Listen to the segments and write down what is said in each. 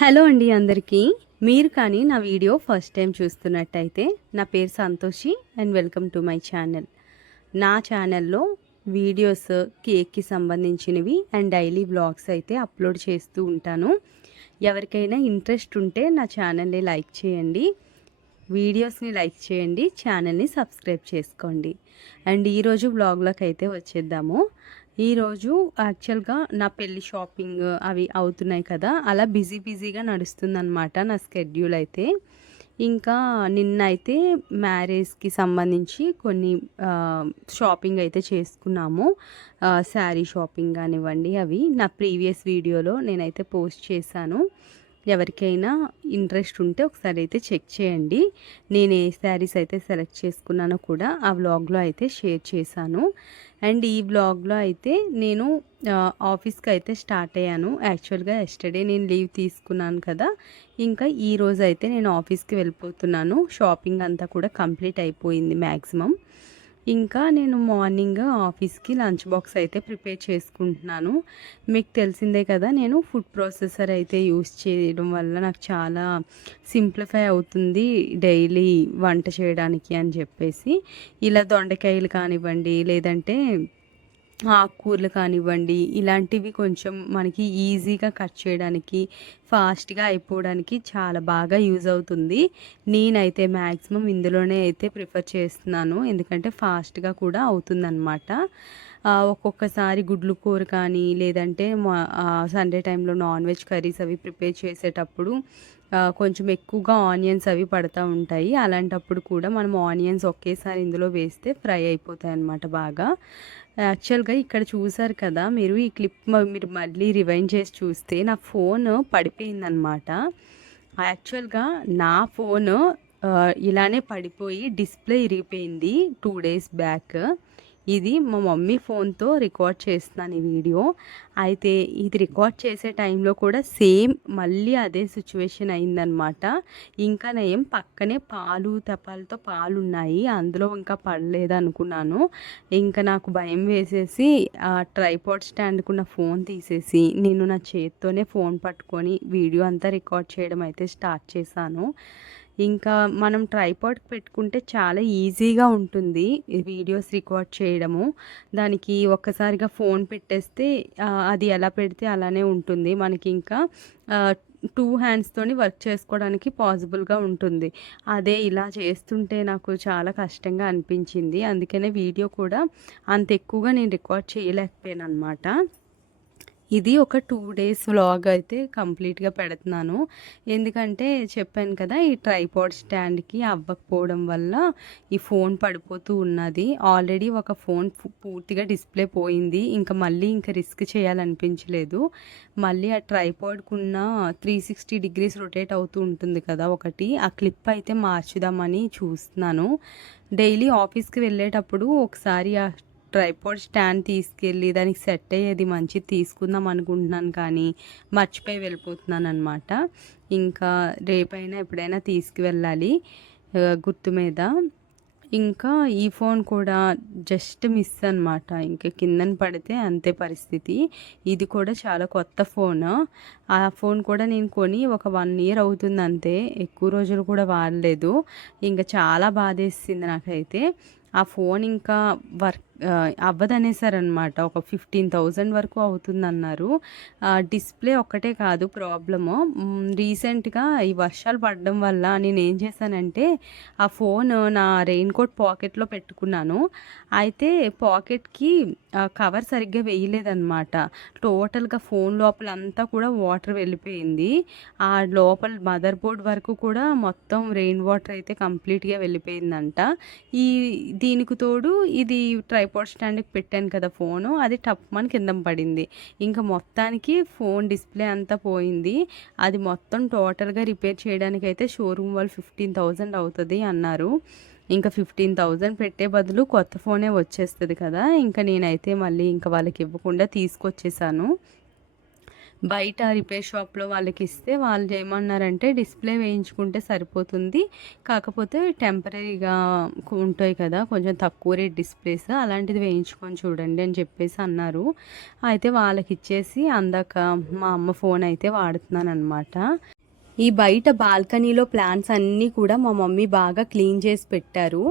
Hello అండి అందరికీ. మీరు కానీ నా వీడియో ఫస్ట్ టైం చూస్తున్నట్టయితే నా పేరు Santoshi and welcome to my channel. నా ఛానల్లో వీడియోస్, కేక్‌కి సంబంధించినవి అండ్ డైలీ వ్లాగ్స్ అయితే అప్లోడ్ చేస్తూ ఉంటాను. ఎవరికైనా ఇంట్రెస్ట్ ఉంటే నా ఛానల్‌ని లైక్ చేయండి. వీడియోస్ని లైక్ చేయండి, ఛానల్ని సబ్స్క్రైబ్ చేసుకోండి. అండ్ ఈరోజు వ్లాగ్లోకి అయితే వచ్చేద్దాము. ఈరోజు యాక్చువల్గా నా పెళ్ళి షాపింగ్ అవి అవుతున్నాయి కదా, అలా బిజీగా నడుస్తుందన్నమాట నా స్కెడ్యూల్ అయితే. ఇంకా నిన్న అయితే మ్యారేజ్కి సంబంధించి కొన్ని షాపింగ్ అయితే చేసుకున్నాము. శారీ షాపింగ్ కానివ్వండి, అవి నా ప్రీవియస్ వీడియోలో నేనైతే పోస్ట్ చేశాను. ఎవరికైనా ఇంట్రెస్ట్ ఉంటే ఒకసారి అయితే చెక్ చేయండి. నేను ఏ శారీస్ అయితే సెలెక్ట్ చేసుకున్నానో కూడా ఆ వ్లాగ్లో అయితే షేర్ చేశాను. అండ్ ఈ వ్లాగ్లో అయితే నేను ఆఫీస్కి అయితే స్టార్ట్ అయ్యాను. యాక్చువల్గా ఎస్టర్డే నేను లీవ్ తీసుకున్నాను కదా, ఇంకా ఈరోజు అయితే నేను ఆఫీస్కి వెళ్ళిపోతున్నాను. షాపింగ్ అంతా కూడా కంప్లీట్ అయిపోయింది మ్యాక్సిమం. ఇంకా నేను మార్నింగ్ ఆఫీస్కి లంచ్ బాక్స్ అయితే ప్రిపేర్ చేసుకుంటున్నాను. మీకు తెలిసిందే కదా, నేను ఫుడ్ ప్రాసెసర్ అయితే యూస్ చేయడం వల్ల నాకు చాలా సింప్లిఫై అవుతుంది డైలీ వంట చేయడానికి అని చెప్పేసి. ఇలా దొండకాయలు కానివ్వండి, లేదంటే ఆకుకూరలు కానివ్వండి, ఇలాంటివి కొంచెం మనకి ఈజీగా కట్ చేయడానికి, ఫాస్ట్గా అయిపోవడానికి చాలా బాగా యూజ్ అవుతుంది. నేనైతే మ్యాక్సిమం ఇందులోనే అయితే ప్రిఫర్ చేస్తున్నాను, ఎందుకంటే ఫాస్ట్గా కూడా అవుతుందన్నమాట. ఒక్కొక్కసారి గుడ్లు కూర కానీ, లేదంటే సండే టైంలో నాన్ వెజ్ కర్రీస్ అవి ప్రిపేర్ చేసేటప్పుడు కొంచెం ఎక్కువగా ఆనియన్స్ అవి పడతా ఉంటాయి. అలాంటప్పుడు కూడా మనం ఆనియన్స్ ఒకేసారి ఇందులో వేస్తే ఫ్రై అయిపోతాయి అన్నమాట బాగా. యాక్చువల్గా ఇక్కడ చూసారు కదా మీరు, ఈ క్లిప్ మీరు మళ్ళీ రివైండ్ చేసి చూస్తే నా ఫోన్ పడిపోయిందనమాట. యాక్చువల్గా నా ఫోను ఇలానే పడిపోయి డిస్ప్లే ఇరిగిపోయింది 2 డేస్ బ్యాక్. ఇది మా మమ్మీ ఫోన్తో రికార్డ్ చేస్తున్నాను ఈ వీడియో. అయితే ఇది రికార్డ్ చేసే టైంలో కూడా సేమ్ మళ్ళీ అదే సిచ్యువేషన్ అయిందనమాట. ఇంకా నేను పక్కనే తపాలతో పాలు ఉన్నాయి, అందులో ఇంకా పడలేదు అనుకున్నాను. ఇంకా నాకు భయం వేసేసి ట్రైపాడ్ స్టాండ్కున్న ఫోన్ తీసేసి నేను నా చేత్తోనే ఫోన్ పట్టుకొని వీడియో అంతా రికార్డ్ చేయడం అయితే స్టార్ట్ చేశాను. ఇంకా మనం ట్రైపాడ్ పెట్టుకుంటే చాలా ఈజీగా ఉంటుంది వీడియోస్ రికార్డ్ చేయడము. దానికి ఒక్కసారిగా ఫోన్ పెట్టేస్తే అది ఎలా పెడితే అలానే ఉంటుంది. మనకి ఇంకా 2 హ్యాండ్స్తోని వర్క్ చేసుకోవడానికి పాసిబుల్గా ఉంటుంది. అదే ఇలా చేస్తుంటే నాకు చాలా కష్టంగా అనిపించింది. అందుకనే వీడియో కూడా అంత ఎక్కువగా నేను రికార్డ్ చేయలేకపోయాను అనమాట. ఇది ఒక 2 డేస్ వ్లాగ్ అయితే కంప్లీట్గా పెడుతున్నాను. ఎందుకంటే చెప్పాను కదా, ఈ ట్రైపాడ్ స్టాండ్కి అవ్వకపోవడం వల్ల ఈ ఫోన్ పడిపోతూ ఉన్నది. ఆల్రెడీ ఒక ఫోన్ పూర్తిగా డిస్ప్లే పోయింది. ఇంకా రిస్క్ చేయాలనిపించలేదు. మళ్ళీ ఆ ట్రైపాడ్కున్న 360 డిగ్రీస్ రొటేట్ అవుతూ ఉంటుంది కదా ఒకటి, ఆ క్లిప్ అయితే మార్చుదామని చూస్తున్నాను. డైలీ ఆఫీస్కి వెళ్ళేటప్పుడు ఒకసారి ఆ ట్రైపాడ్ స్టాండ్ తీసుకెళ్ళి దానికి సెట్ అయ్యేది మంచిది తీసుకుందాం అనుకుంటున్నాను, కానీ మర్చిపోయి వెళ్ళిపోతున్నాను అనమాట. ఇంకా రేపైనా ఎప్పుడైనా తీసుకువెళ్ళాలి గుర్తు మీద. ఇంకా ఈ ఫోన్ కూడా జస్ట్ మిస్ అనమాట, ఇంకా కిందన పడితే అంతే పరిస్థితి. ఇది కూడా చాలా కొత్త ఫోన్. ఆ ఫోన్ కూడా నేను కొని ఒక 1 ఇయర్ అవుతుంది అంతే, ఎక్కువ రోజులు కూడా వాడలేదు. ఇంకా చాలా బాధేసింది నాకైతే. ఆ ఫోన్ ఇంకా వర్క్ అవ్వదనేసారనమాట. ఒక 15,000 వరకు అవుతుందన్నారు. డిస్ప్లే ఒక్కటే కాదు ప్రాబ్లము. రీసెంట్గా ఈ వర్షాలు పడడం వల్ల నేనేం చేశానంటే ఆ ఫోన్ నా రెయిన్ కోట్ పాకెట్లో పెట్టుకున్నాను. అయితే పాకెట్కి కవర్ సరిగ్గా వేయలేదన్నమాట. టోటల్గా ఫోన్ లోపలంతా కూడా వాటర్ వెళ్ళిపోయింది. ఆ లోపల మదర్ బోర్డ్ వరకు కూడా మొత్తం రెయిన్ వాటర్ అయితే కంప్లీట్గా వెళ్ళిపోయిందంట. దీనికి తోడు ఇది ట్రైపాడ్ స్టాండ్కి పెట్టాను కదా ఫోను, అది టప్మని కింద పడింది. ఇంకా మొత్తానికి ఫోన్ డిస్ప్లే అంతా పోయింది. అది మొత్తం టోటల్గా రిపేర్ చేయడానికి అయితే షోరూమ్ వాళ్ళు 15,000 అవుతుంది అన్నారు. ఇంకా 15,000 పెట్టే బదులు కొత్త ఫోనే వచ్చేస్తుంది కదా, ఇంకా నేనైతే మళ్ళీ ఇంకా వాళ్ళకి ఇవ్వకుండా తీసుకొచ్చేసాను. బయట రిపేర్ షాప్‌లో వాళ్ళకిస్తే వాళ్ళు ఏమన్నారంటే డిస్‌ప్లే వేయించుకుంటే సరిపోతుంది. కాకపోతే టెంపరరీగా ఉంటాయి కదా! కొంచెం తక్కువ రేట్ డిస్‌ప్లేస్ అలాంటిది వేయించుకొని చూడండి అని చెప్పేసి అన్నారు. అయితే వాళ్ళకిచ్చేసి అందాక మా అమ్మ ఫోన్ అయితే వాడుతున్నాననమాట. ఈ బయట బాల్కనీలో ప్లాంట్స్ అన్నీ కూడా మా మమ్మీ బాగా క్లీన్ చేసి పెట్టారు.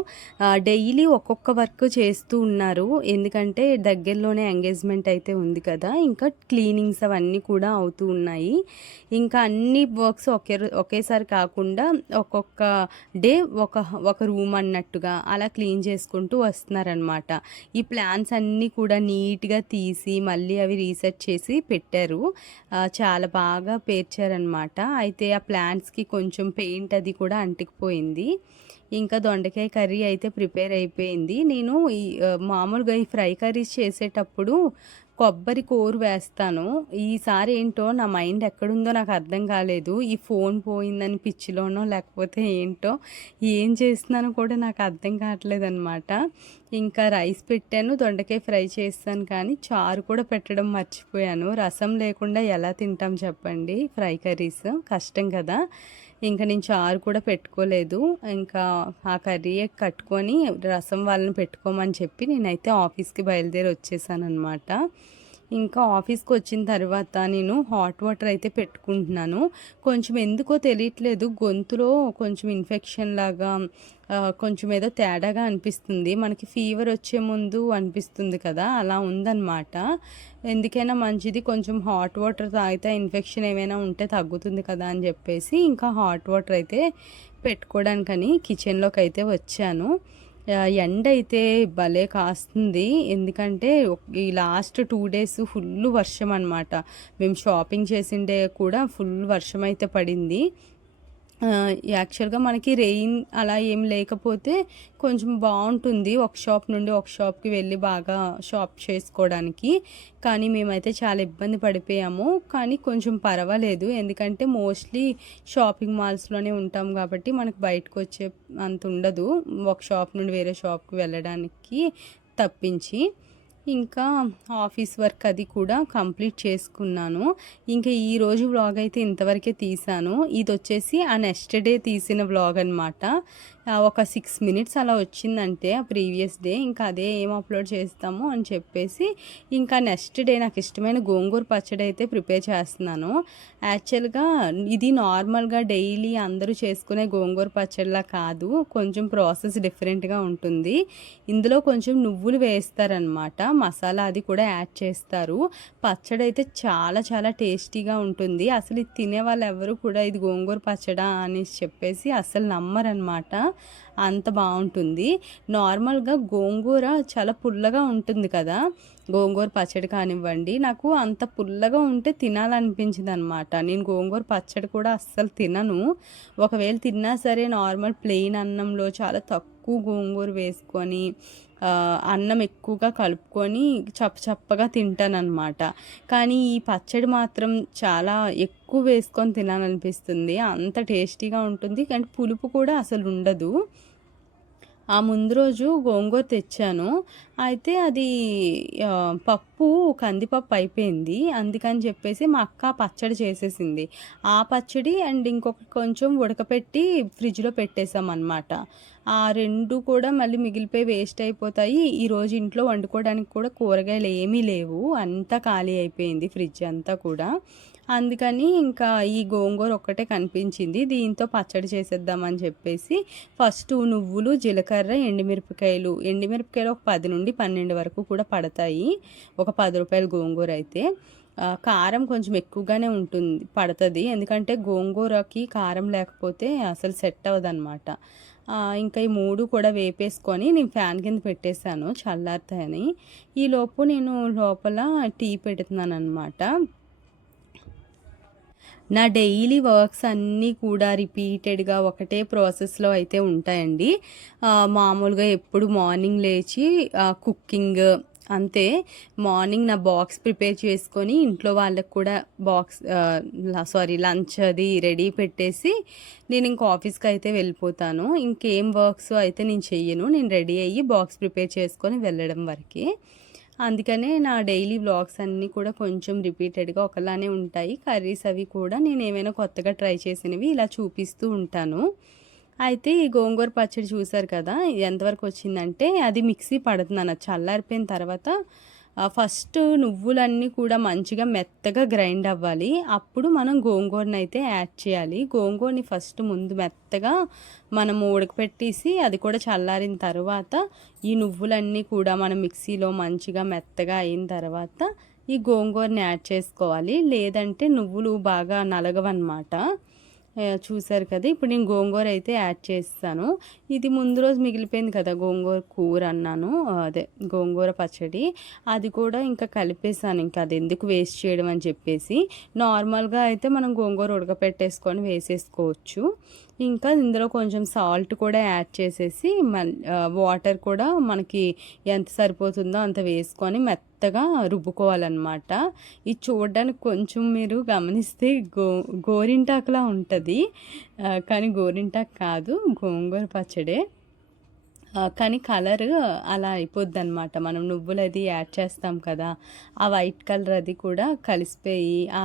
డైలీ ఒక్కొక్క వర్క్ చేస్తూ ఉన్నారు. ఎందుకంటే దగ్గరలోనే ఎంగేజ్మెంట్ అయితే ఉంది కదా! ఇంకా క్లీనింగ్స్ అవన్నీ కూడా అవుతూ ఉన్నాయి. ఇంకా అన్ని వర్క్స్ ఒకేసారి కాకుండా ఒక్కొక్క డే ఒక రూమ్ అన్నట్టుగా అలా క్లీన్ చేసుకుంటూ వస్తున్నారనమాట. ఈ ప్లాంట్స్ అన్నీ కూడా నీట్‌గా తీసి మళ్ళీ అవి రీసెట్ చేసి పెట్టారు. చాలా బాగా పేర్చారనమాట. అయితే ఆ ప్లాంట్స్‌కి కొంచెం పెయింట్ అది కూడా అంటుకుపోయింది. ఇంకా దొండకాయ కర్రీ అయితే ప్రిపేర్ అయిపోయింది. నేను మామూలుగా ఈ ఫ్రై కర్రీస్ చేసేటప్పుడు కొబ్బరి కూర వేస్తాను. ఈసారి ఏంటో నా మైండ్ ఎక్కడుందో నాకు అర్థం కాలేదు. ఈ ఫోన్ పోయిందని పిచ్చిలోనో లేకపోతే ఏంటో ఏం చేస్తున్నానో కూడా నాకు అర్థం కావట్లేదనమాట. ఇంకా రైస్ పెట్టాను, దొండకాయ ఫ్రై చేస్తాను కానీ చారు కూడా పెట్టడం మర్చిపోయాను. రసం లేకుండా ఎలా తింటాం చెప్పండి ఫ్రై కర్రీస్ కష్టం కదా! ఇంక నేను చారు కూడా పెట్టుకోలేదు. ఇంకా ఆ కర్రీయే కట్టుకొని రసం వాళ్ళని పెట్టుకోమని చెప్పి నేనైతే ఆఫీస్‌కి బయలుదేరి వచ్చేసాననమాట. ఇంకా ఆఫీస్‌కొచ్చిన తర్వాత నేను హాట్ వాటర్ అయితే పెట్టుకుంటున్నాను. కొంచెం ఎందుకో తెలియట్లేదు గొంతులో కొంచెం ఇన్ఫెక్షన్ లాగా కొంచెం ఏదో తేడాగా అనిపిస్తుంది. మనకి ఫీవర్ వచ్చే ముందు అనిపిస్తుంది కదా! అలా ఉందన్నమాట. ఎందుకైనా మంచిది కొంచెం హాట్ వాటర్ తాగితే ఇన్ఫెక్షన్ ఏమైనా ఉంటే తగ్గుతుంది కదా అని చెప్పేసి ఇంకా హాట్ వాటర్ అయితే పెట్టుకోవడానికని కిచెన్‌లోకైతే వచ్చాను. ఎండ అయితే భలే కాస్తుంది. ఎందుకంటే ఈ లాస్ట్ 2 డేస్ ఫుల్లు వర్షం అనమాట. మేము షాపింగ్ చేసిండే కూడా ఫుల్ వర్షం అయితే పడింది. యాక్చువల్‌గా మనకి రెయిన్ అలా ఏం లేకపోతే కొంచెం బావుంటుంది. ఒక షాప్ నుండి ఒక షాప్‌కి వెళ్ళి బాగా షాప్ చేసుకోవడానికి. కానీ మేమైతే చాలా ఇబ్బంది పడిపోయాము. కానీ కొంచెం పర్వాలేదు. ఎందుకంటే మోస్ట్‌లీ షాపింగ్ మాల్స్‌లోనే ఉంటాం కాబట్టి మనకు బయటకొచ్చే అంత ఉండదు. ఒక షాప్ నుండి వేరే షాప్‌కి వెళ్ళడానికి తప్పించి. ఇంకా ఆఫీస్ వర్క్ అది కూడా కంప్లీట్ చేసుకున్నాను. ఇంకా ఈరోజు వ్లాగ్ అయితే ఇంతవరకే తీశాను. ఇదొచ్చేసి ఆ నెక్స్ట్ డే తీసిన వ్లాగ్ అనమాట. ఒక 6 మినిట్స్ అలా వచ్చిందంటే ఆ ప్రీవియస్ డే ఇంకా అదే ఏం అప్లోడ్ చేస్తాము అని చెప్పేసి ఇంకా నెక్స్ట్ డే నాకు ఇష్టమైన గోంగూర పచ్చడి అయితే ప్రిపేర్ చేస్తున్నాను. యాక్చువల్గా ఇది నార్మల్గా డైలీ అందరూ చేసుకునే గోంగూర పచ్చడిలా కాదు, కొంచెం ప్రాసెస్ డిఫరెంట్గా ఉంటుంది. ఇందులో కొంచెం నువ్వులు వేస్తారనమాట, మసాలా అది కూడా యాడ్ చేస్తారు. పచ్చడి అయితే చాలా చాలా టేస్టీగా ఉంటుంది. అసలు ఇది తినే వాళ్ళు ఎవరు కూడా ఇది గోంగూర పచ్చడా అనేసి చెప్పేసి అసలు నమ్మరనమాట, అంత బాగుంటుంది. నార్మల్గా గోంగూర చాలా పుల్లగా ఉంటుంది కదా, గోంగూర పచ్చడి కానివ్వండి, నాకు అంత పుల్లగా ఉంటే తినాలనిపించింది అనమాట. నేను గోంగూర పచ్చడి కూడా అస్సలు తినను. ఒకవేళ తిన్నా సరే నార్మల్ ప్లెయిన్ అన్నంలో చాలా తక్కువ గోంగూర వేసుకొని అన్నం ఎక్కువగా కలుపుకొని చప్పచప్పగా తింటానన్నమాట. కానీ ఈ పచ్చడి మాత్రం చాలా ఎక్కువ వేసుకొని తినాలనిపిస్తుంది. అంత టేస్టీగా ఉంటుంది. కానీ పులుపు కూడా అసలు ఉండదు. ఆ ముందు రోజు గోంగూర తెచ్చాను. అయితే అది పప్పు కందిపప్పు అయిపోయింది. అందుకని చెప్పేసి మా అక్క పచ్చడి చేసేసింది. ఆ పచ్చడి అండ్ ఇంకొక కొంచెం ఉడకపెట్టి ఫ్రిడ్జ్‌లో పెట్టేసామన్నమాట. ఆ 2 కూడా మళ్ళీ మిగిలిపోయి వేస్ట్ అయిపోతాయి. ఈరోజు ఇంట్లో వండుకోవడానికి కూడా కూరగాయలు ఏమీ లేవు. అంతా ఖాళీ అయిపోయింది ఫ్రిడ్జ్ అంతా కూడా. అందుకని ఇంకా ఈ గోంగూర ఒక్కటే కనిపించింది. దీంతో పచ్చడి చేసేద్దామని చెప్పేసి ఫస్ట్ నువ్వులు, జీలకర్ర, ఎండుమిరపకాయలు ఒక 10-12 వరకు కూడా పడతాయి. ఒక రూ. 10 గోంగూర అయితే. కారం కొంచెం ఎక్కువగానే పడతది. ఎందుకంటే గోంగూరకి కారం లేకపోతే అసలు సెట్ అవ్వదనమాట. ఇంకా ఈ 3 కూడా వేపేసుకొని నేను ఫ్యాన్ కింద పెట్టేశాను చల్లారుతాయని. ఈలోపు నేను లోపల టీ పెడుతున్నాననమాట. నా డైలీ వర్క్స్ అన్నీ కూడా రిపీటెడ్‌గా ఒకటే ప్రాసెస్‌లో అయితే ఉంటాయండి. మామూలుగా ఎప్పుడు మార్నింగ్ లేచి కుకింగ్ అంతే. మార్నింగ్ నా బాక్స్ ప్రిపేర్ చేసుకొని ఇంట్లో వాళ్ళకి కూడా లంచ్ అది రెడీ పెట్టేసి నేను ఇంక ఆఫీస్‌కి అయితే వెళ్ళిపోతాను. ఇంకేం వర్క్స్ అయితే నేను చెయ్యను. నేను రెడీ అయ్యి బాక్స్ ప్రిపేర్ చేసుకొని వెళ్ళడం వరకే. అందుకనే నా డైలీ వ్లాగ్స్ అన్నీ కూడా కొంచెం రిపీటెడ్‌గా ఒకలానే ఉంటాయి. కర్రీస్ అవి కూడా నేనేమైనా కొత్తగా ట్రై చేసినవి ఇలా చూపిస్తూ ఉంటాను. అయితే ఈ గోంగూర పచ్చడి చూసారు కదా! ఎంతవరకు వచ్చిందంటే అది మిక్సీ పడుతున్నాను. అది చల్లారిపోయిన తర్వాత ఫస్ట్ నువ్వులన్నీ కూడా మంచిగా మెత్తగా గ్రైండ్ అవ్వాలి. అప్పుడు మనం గోంగూరనైతే యాడ్ చేయాలి. గోంగూరని ఫస్ట్ ముందు మెత్తగా మనము ఉడకపెట్టేసి అది కూడా చల్లారిన తర్వాత ఈ నువ్వులన్నీ కూడా మనం మిక్సీలో మంచిగా మెత్తగా అయిన తర్వాత ఈ గోంగూరని యాడ్ చేసుకోవాలి. లేదంటే నువ్వులు బాగా నలగవన్నమాట. చూసారు కదా! ఇప్పుడు నేను గోంగూర అయితే యాడ్ చేస్తాను. ఇది ముందు రోజు మిగిలిపోయింది కదా! గోంగూర కూర అన్నాను. అదే గోంగూర పచ్చడి. అది కూడా ఇంకా కలిపేసాను. ఇంకా అది ఎందుకు వేస్ట్ చేయడం అని చెప్పేసి. నార్మల్‌గా అయితే మనం గోంగూర ఉడకపెట్టేసుకొని వేసేసుకోవచ్చు. ఇంకా ఇందులో కొంచెం సాల్ట్ కూడా యాడ్ చేసేసి వాటర్ కూడా మనకి ఎంత సరిపోతుందో అంత వేసుకొని మెత్తగా రుబ్బుకోవాలన్నమాట. ఇది చూడడానికి కొంచెం మీరు గమనిస్తే గోరింటాకులా ఉంటుంది. కానీ గోరింటాకు కాదు, గోంగూర పచ్చడే. కానీ కలర్ అలా అయిపోద్దనమాట. మనం నువ్వులది యాడ్ చేస్తాం కదా! ఆ వైట్ కలర్ అది కూడా కలిసిపోయి ఆ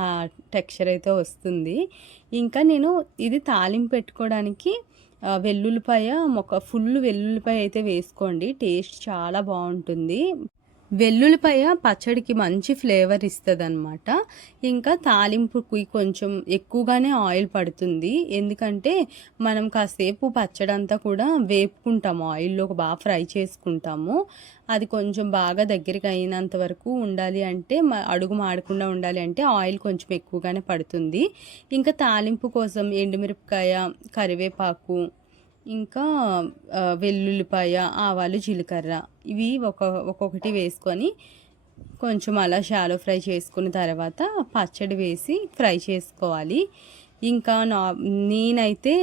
టెక్స్చర్ అయితే వస్తుంది. ఇంకా నేను ఇది తాలింపు పెట్టుకోవడానికి వెల్లుల్లిపాయ ఫుల్ వెల్లుల్లిపాయ అయితే వేసుకోండి. టేస్ట్ చాలా బావుంటుంది. వెల్లుల్లిపాయ పచ్చడికి మంచి ఫ్లేవర్ ఇస్తదనమాట. ఇంకా తాలింపుకి కొంచెం ఎక్కువగానే ఆయిల్ పడుతుంది. ఎందుకంటే మనం కాసేపు పచ్చడంతా కూడా వేపుకుంటాము. ఆయిల్‌లో బాగా ఫ్రై చేసుకుంటాము. అది కొంచెం బాగా దగ్గరికి అయినంత వరకు ఉండాలి అంటే అడుగు మాడకుండా ఉండాలి అంటే ఆయిల్ కొంచెం ఎక్కువగానే పడుతుంది. ఇంకా తాలింపు కోసం ఎండుమిరపకాయ, కరివేపాకు, ఇంకా వెల్లుల్లిపాయ, ఆవాలు, జీలకర్ర ఇవి ఒక్కొక్కటి వేసుకొని కొంచెం అలా షాలో ఫ్రై చేసుకున్న తర్వాత పచ్చడి వేసి ఫ్రై చేసుకోవాలి. ఇంకా నేనైతే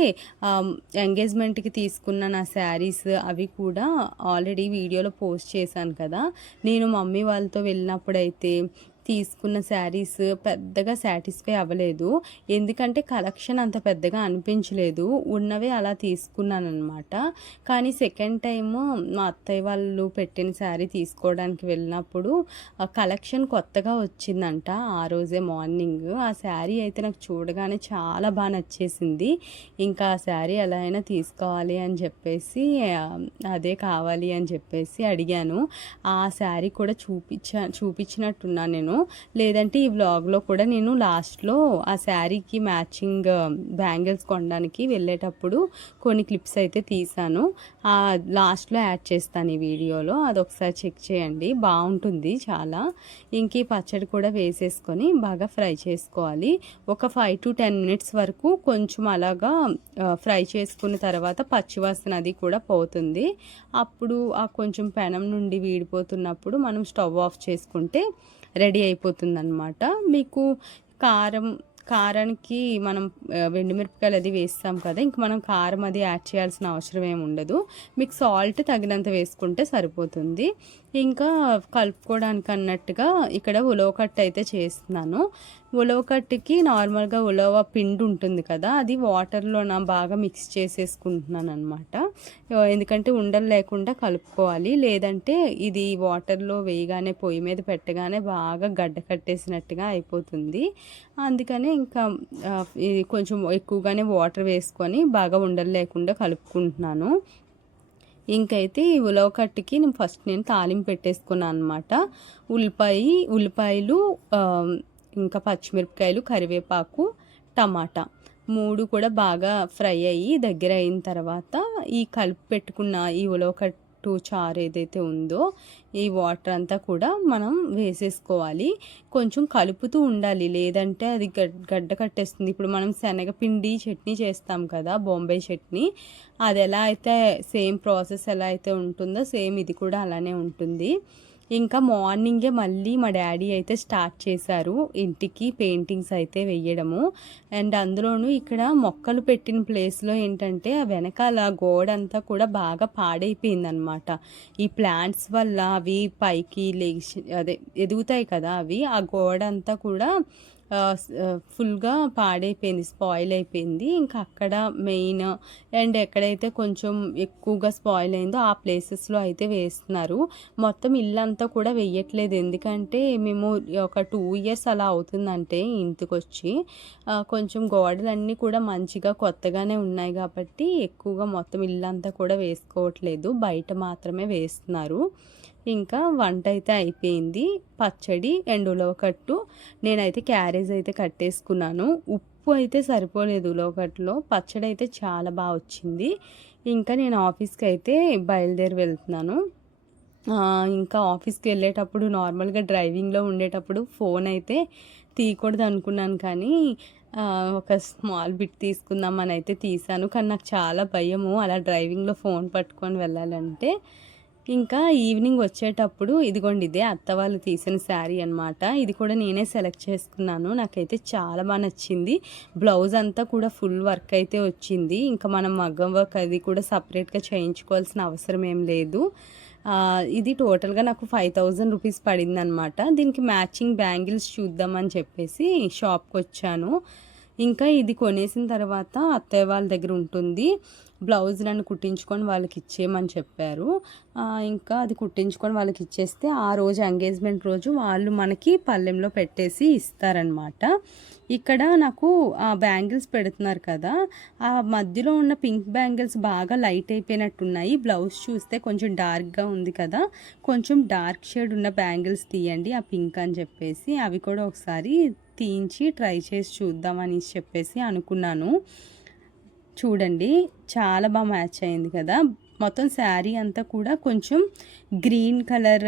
ఎంగేజ్మెంట్‌కి తీసుకున్న నా శారీస్ అవి కూడా ఆల్రెడీ వీడియోలో పోస్ట్ చేశాను కదా! నేను మమ్మీ వాళ్ళతో వెళ్ళినప్పుడైతే తీసుకున్న శారీస్ పెద్దగా సాటిస్ఫై అవ్వలేదు. ఎందుకంటే కలెక్షన్ అంత పెద్దగా అనిపించలేదు. ఉన్నవే అలా తీసుకున్నాననమాట. కానీ సెకండ్ టైము మా అత్తయ్య వాళ్ళు పెట్టిన శారీ తీసుకోవడానికి వెళ్ళినప్పుడు ఆ కలెక్షన్ కొత్తగా వచ్చిందంట ఆ రోజే మార్నింగ్. ఆ శారీ అయితే నాకు చూడగానే చాలా బాగా నచ్చేసింది. ఇంకా ఆ శారీ ఎలా అయినా తీసుకోవాలి అని చెప్పేసి అదే కావాలి అని చెప్పేసి అడిగాను. ఆ శారీ కూడా చూపించినట్టున్నాను నేను. లేదంటే ఈ వ్లాగ్లో కూడా నేను లాస్ట్లో ఆ శారీకి మ్యాచింగ్ బ్యాంగిల్స్ కొనడానికి వెళ్ళేటప్పుడు కొన్ని క్లిప్స్ అయితే తీసాను. లాస్ట్లో యాడ్ చేస్తాను ఈ వీడియోలో. అదొకసారి చెక్ చేయండి, బాగుంటుంది చాలా. ఇంక ఈ పచ్చడి కూడా వేసేసుకొని బాగా ఫ్రై చేసుకోవాలి. ఒక 5 to 10 minutes వరకు కొంచెం అలాగా ఫ్రై చేసుకున్న తర్వాత పచ్చివాసన అది కూడా పోతుంది. అప్పుడు ఆ కొంచెం పెనం నుండి వీడిపోతున్నప్పుడు మనం స్టవ్ ఆఫ్ చేసుకుంటే రెడీ అయిపోతుందన్నమాట. మీకు కారానికి మనం ఎండుమిరపకాయలు అది వేస్తాం కదా! ఇంక మనం కారం అది యాడ్ చేయాల్సిన అవసరం ఏమి ఉండదు. మీకు సాల్ట్ తగినంత వేసుకుంటే సరిపోతుంది. ఇంకా కలుపుకోవడానికి అన్నట్టుగా ఇక్కడ ఉలవ కట్టు అయితే చేస్తున్నాను. ఉలవ కట్టుకి నార్మల్గా ఉలవ పిండి ఉంటుంది కదా! అది వాటర్లో బాగా మిక్స్ చేసేసుకుంటున్నాను అనమాట. ఎందుకంటే ఉండలు లేకుండా కలుపుకోవాలి. లేదంటే ఇది వాటర్లో వేయగానే పొయ్యి మీద పెట్టగానే బాగా గడ్డ కట్టేసినట్టుగా అయిపోతుంది. అందుకనే ఇంకా ఇది కొంచెం ఎక్కువగానే వాటర్ వేసుకొని బాగా ఉండలు లేకుండా కలుపుకుంటున్నాను. ఇంకైతే ఈ ఉలవ కట్టుకి నేను తాలింపు పెట్టేసుకున్నాను అనమాట. ఉల్లిపాయలు, ఇంకా పచ్చిమిరపకాయలు, కరివేపాకు, టమాటా 3 కూడా బాగా ఫ్రై అయ్యి దగ్గర అయిన తర్వాత ఈ కలిపి పెట్టుకున్న ఈ ఉలవ కట్టు చారు ఏదైతే ఉందో ఈ వాటర్ అంతా కూడా మనం వేసేసుకోవాలి. కొంచెం కలుపుతూ ఉండాలి, లేదంటే అది గడ్డ కట్టేస్తుంది. ఇప్పుడు మనం శనగపిండి చట్నీ చేస్తాం కదా, బొంబాయి చట్నీ, అది ఎలా అయితే సేమ్ ప్రాసెస్ ఎలా అయితే ఉంటుందో సేమ్ ఇది కూడా అలానే ఉంటుంది. ఇంకా మార్నింగే మళ్ళీ మా డాడీ అయితే స్టార్ట్ చేశారు ఇంటికి పెయింటింగ్స్ అయితే వేయడము. అండ్ అందులోనూ ఇక్కడ మొక్కలు పెట్టిన ప్లేస్లో ఏంటంటే ఆ వెనకాల గోడ అంతా కూడా బాగా పాడైపోయిందనమాట. ఈ ప్లాంట్స్ వల్ల అవి పైకి ఎదుగుతాయి కదా, అవి ఆ గోడ అంతా కూడా ఫుల్గా పాడైపోయింది, స్పాయిల్ అయిపోయింది. ఇంకా అక్కడ మెయిన్ అండ్ ఎక్కడైతే కొంచెం ఎక్కువగా స్పాయిల్ అయిందో ఆ ప్లేసెస్లో అయితే వేస్తున్నారు. మొత్తం ఇల్లంతా కూడా వేయట్లేదు, ఎందుకంటే మేము ఒక 2 ఇయర్స్ అలా అవుతుందంటే ఇంటికొచ్చి. కొంచెం గోడలన్నీ కూడా మంచిగా కొత్తగానే ఉన్నాయి కాబట్టి ఎక్కువగా మొత్తం ఇల్లంతా కూడా వేసుకోవట్లేదు, బయట మాత్రమే వేస్తున్నారు. ఇంకా వంట అయితే అయిపోయింది, పచ్చడి అండ్ ఉలవకట్టు నేనైతే క్యారేజ్ అయితే కట్టేసుకున్నాను. ఉప్పు అయితే సరిపోలేదు ఉలవకట్టులో, పచ్చడి అయితే చాలా బాగా వచ్చింది. ఇంకా నేను ఆఫీస్కి అయితే బయలుదేరి వెళ్తున్నాను. ఇంకా ఆఫీస్కి వెళ్ళేటప్పుడు నార్మల్గా డ్రైవింగ్లో ఉండేటప్పుడు ఫోన్ అయితే తీయకూడదు అనుకున్నాను, కానీ ఒక స్మాల్ బిట్ తీసుకుందామని అయితే తీసాను. కానీ నాకు చాలా భయము అలా డ్రైవింగ్లో ఫోన్ పట్టుకొని వెళ్ళాలంటే. ఇంకా ఈవినింగ్ వచ్చేటప్పుడు ఇదిగోండి, ఇదే అత్త వాళ్ళు తీసిన శారీ అనమాట. ఇది కూడా నేనే సెలెక్ట్ చేసుకున్నాను, నాకైతే చాలా బాగా నచ్చింది. బ్లౌజ్ అంతా కూడా ఫుల్ వర్క్ అయితే వచ్చింది. ఇంకా మనం మగ్గం వర్క్ అది కూడా సపరేట్గా చేయించుకోవాల్సిన అవసరం ఏం లేదు. ఇది టోటల్గా నాకు 5000 రూపీస్ పడింది అనమాట. దీనికి మ్యాచింగ్ బ్యాంగిల్స్ చూద్దామని చెప్పేసి షాప్కి వచ్చాను. ఇంకా ఇది కొనేసిన తర్వాత అత్తయ్య వాళ్ళ దగ్గర ఉంటుంది, బ్లౌజ్ నన్ను కుట్టించుకొని వాళ్ళకి ఇచ్చేయమని చెప్పారు. ఇంకా అది కుట్టించుకొని వాళ్ళకి ఇచ్చేస్తే ఆ రోజు ఎంగేజ్మెంట్ రోజు వాళ్ళు మనకి పళ్ళెంలో పెట్టేసి ఇస్తారనమాట. ఇక్కడ నాకు ఆ బ్యాంగిల్స్ పెడుతున్నారు కదా, ఆ మధ్యలో ఉన్న పింక్ బ్యాంగిల్స్ బాగా లైట్ అయిపోయినట్టున్నాయి. బ్లౌజ్ చూస్తే కొంచెం డార్క్గా ఉంది కదా, కొంచెం డార్క్ షేడ్ ఉన్న బ్యాంగిల్స్ తీయండి ఆ పింక్ అని చెప్పేసి, అవి కూడా ఒకసారి తీయించి ట్రై చేసి చూద్దామని చెప్పేసి అనుకున్నాను. చూడండి, చాలా బాగా మ్యాచ్ అయింది కదా. మొత్తం శారీ అంతా కూడా కొంచెం గ్రీన్ కలర్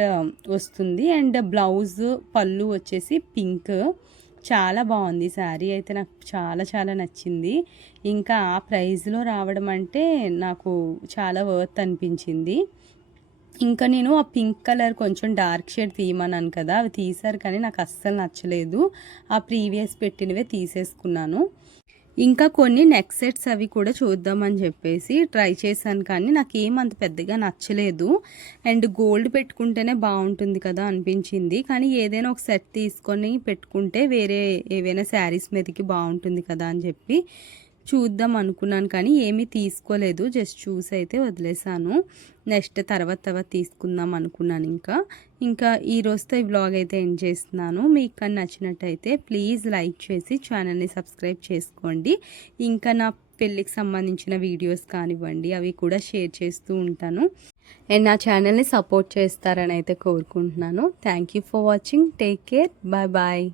వస్తుంది అండ్ బ్లౌజ్ పళ్ళు వచ్చేసి పింక్. చాలా బాగుంది శారీ అయితే, నాకు చాలా చాలా నచ్చింది. ఇంకా ఆ ప్రైస్లో రావడం అంటే నాకు చాలా వర్త్ అనిపించింది. ఇంకా నేను ఆ పింక్ కలర్ కొంచెం డార్క్ షేడ్ తీయమన్నాను కదా, అవి తీశారు కానీ నాకు అస్సలు నచ్చలేదు. ఆ ప్రీవియస్ పెట్టినవే తీసేసుకున్నాను. ఇంకా కొన్ని నెక్ సెట్స్ అవి కూడా చూద్దామని చెప్పేసి ట్రై చేశాను, కానీ నాకు ఏమంత పెద్దగా నచ్చలేదు. అండ్ గోల్డ్ పెట్టుకుంటేనే బాగుంటుంది కదా అనిపించింది, కానీ ఏదైనా ఒక సెట్ తీసుకొని పెట్టుకుంటే వేరే ఏవైనా శారీస్ మీదకి బాగుంటుంది కదా అని చెప్పి చూద్దాం అనుకున్నాను, కానీ ఏమీ తీసుకోలేదు, జస్ట్ చూసి అయితే వదిలేసాను. నెక్స్ట్ తర్వాత తీసుకుందాం అనుకున్నాను. ఇంకా ఈ రోజుతో ఈ వ్లాగ్ అయితే ఎండ్ చేస్తున్నాను. మీకు కానీ నచ్చినట్టయితే ప్లీజ్ లైక్ చేసి ఛానల్ని సబ్స్క్రైబ్ చేసుకోండి. ఇంకా నా పెళ్ళికి సంబంధించిన వీడియోస్ కానివ్వండి అవి కూడా షేర్ చేస్తూ ఉంటాను, అండ్ నా ఛానల్ని సపోర్ట్ చేస్తారని అయితే కోరుకుంటున్నాను. Thank you for watching, take care, bye bye.